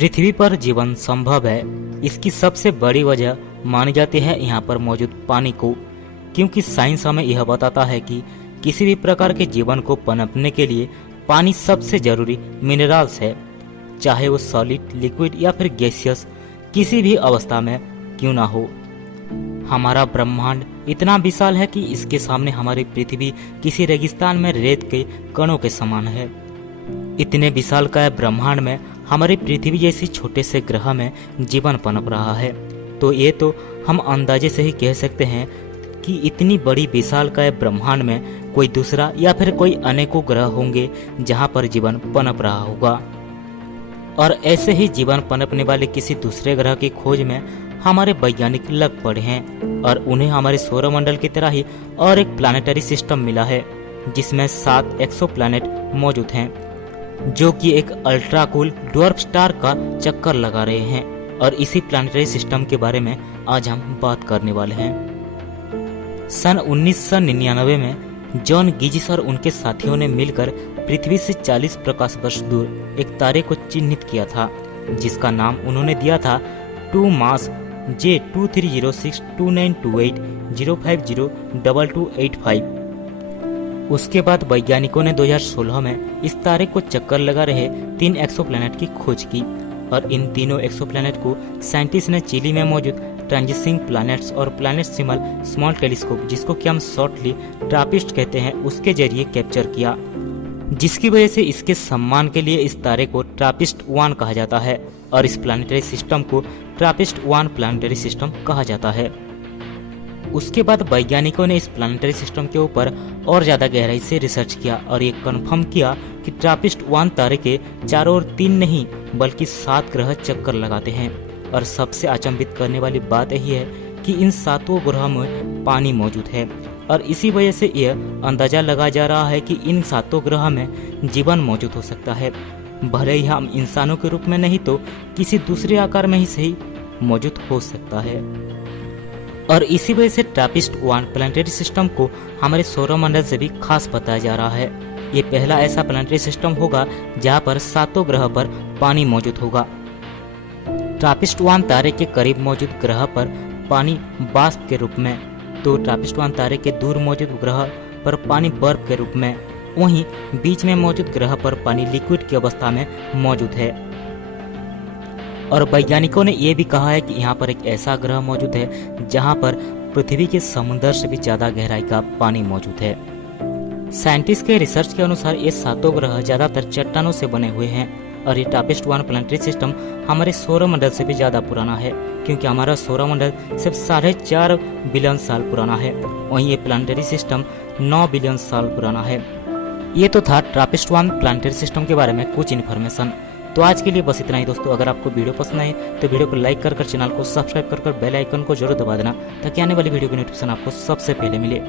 पृथ्वी पर जीवन संभव है, इसकी सबसे बड़ी वजह मानी जाती है यहाँ पर मौजूद पानी को, क्योंकि साइंस हमें यह बताता है कि किसी भी प्रकार के जीवन को पनपने के लिए पानी सबसे जरूरी मिनरल्स है, चाहे वो सॉलिड, लिक्विड या फिर गैसियस किसी भी अवस्था में क्यों ना हो। हमारा ब्रह्मांड इतना विशाल है कि इसके सामने हमारी पृथ्वी किसी रेगिस्तान में रेत के कणों के समान है। इतने विशाल का ब्रह्मांड में हमारी पृथ्वी जैसी छोटे से ग्रह में जीवन पनप रहा है, तो ये तो हम अंदाजे से ही कह सकते हैं कि इतनी बड़ी विशाल का ब्रह्मांड में कोई दूसरा या फिर कोई अनेकों ग्रह होंगे जहां पर जीवन पनप रहा होगा। और ऐसे ही जीवन पनपने वाले किसी दूसरे ग्रह की खोज में हमारे वैज्ञानिक लग पड़े हैं और उन्हें हमारे सौरमंडल की तरह ही और एक प्लानिटरी सिस्टम मिला है जिसमें 7 एक्सोप्लैनेट मौजूद हैं, जो कि एक अल्ट्रा कूल ड्वार्फ स्टार का चक्कर लगा रहे हैं। और इसी प्लानिटरी सिस्टम के बारे में आज हम बात करने वाले हैं। सन 1999 में जॉन गिजिस और उनके साथियों ने मिलकर पृथ्वी से 40 प्रकाश वर्ष दूर एक तारे को चिन्हित किया था, जिसका नाम उन्होंने दिया था 2 मास J2306292805022285। उसके बाद वैज्ञानिकों ने 2016 में इस तारे को चक्कर लगा रहे 3 एक्सोप्लैनेट की खोज की और इन तीनों एक्सोप्लैनेट को साइंटिस्ट ने चिली में मौजूद ट्रांजिटिंग प्लैनेट्स और प्लैनेटसिमल स्मॉल टेलीस्कोप, जिसको कि हम शॉर्टली ट्रापिस्ट कहते हैं, उसके जरिए कैप्चर किया, जिसकी वजह से इसके सम्मान के लिए इस तारे को ट्रापिस्ट-1 कहा जाता है और इस प्लानिटरी सिस्टम को ट्रापिस्ट-1 प्लानिटरी सिस्टम कहा जाता है। उसके बाद वैज्ञानिकों ने इस प्लानिटरी सिस्टम के ऊपर और ज्यादा गहराई से रिसर्च किया और ये कंफर्म किया कि ट्रापिस्ट-1 तारे के चारों ओर 3 नहीं बल्कि 7 ग्रह चक्कर लगाते हैं। और सबसे अचंभित करने वाली बात यही है कि इन 7 ग्रहों में पानी मौजूद है और इसी वजह से यह अंदाजा लगाया जा रहा है कि इन 7 ग्रह में जीवन मौजूद हो सकता है, भले ही हम इंसानों के रूप में नहीं तो किसी दूसरे आकार में ही सही मौजूद हो सकता है। और इसी वजह से ट्रापिस्ट-1 प्लानिटरी सिस्टम को हमारे सौरमंडल से भी खास बताया जा रहा है। ये पहला ऐसा प्लानिटरी सिस्टम होगा जहाँ पर 7 ग्रह पर पानी मौजूद होगा। ट्रापिस्ट-1 तारे के करीब मौजूद ग्रह पर पानी वाष्प के रूप में, तो ट्रापिस्ट-1 तारे के दूर मौजूद ग्रह पर पानी बर्फ के रूप में, वहीं बीच में मौजूद ग्रह पर पानी लिक्विड की अवस्था में मौजूद है। और वैज्ञानिकों ने यह भी कहा है कि यहाँ पर एक ऐसा ग्रह मौजूद है जहाँ पर पृथ्वी के समुद्र से भी ज्यादा गहराई का पानी मौजूद है। साइंटिस्ट के रिसर्च के अनुसार ये 7 ग्रह ज्यादातर चट्टानों से बने हुए हैं और ये ट्रापिस्ट-1 प्लानिटरी सिस्टम हमारे सौरमंडल से भी ज्यादा पुराना है, क्योंकि हमारा सौरमंडल सिर्फ 4.5 बिलियन साल पुराना है, वहीं ये प्लानिटरी सिस्टम 9 बिलियन साल पुराना है। ये तो था ट्रापिस्ट-1 प्लानिटरी सिस्टम के बारे में कुछ इन्फॉर्मेशन। तो आज के लिए बस इतना ही दोस्तों। अगर आपको वीडियो पसंद आए तो वीडियो को लाइक कर चैनल को सब्सक्राइब कर बेल आइकन को जरूर दबा देना, ताकि आने वाली वीडियो की नोटिफिकेशन आपको सबसे पहले मिले।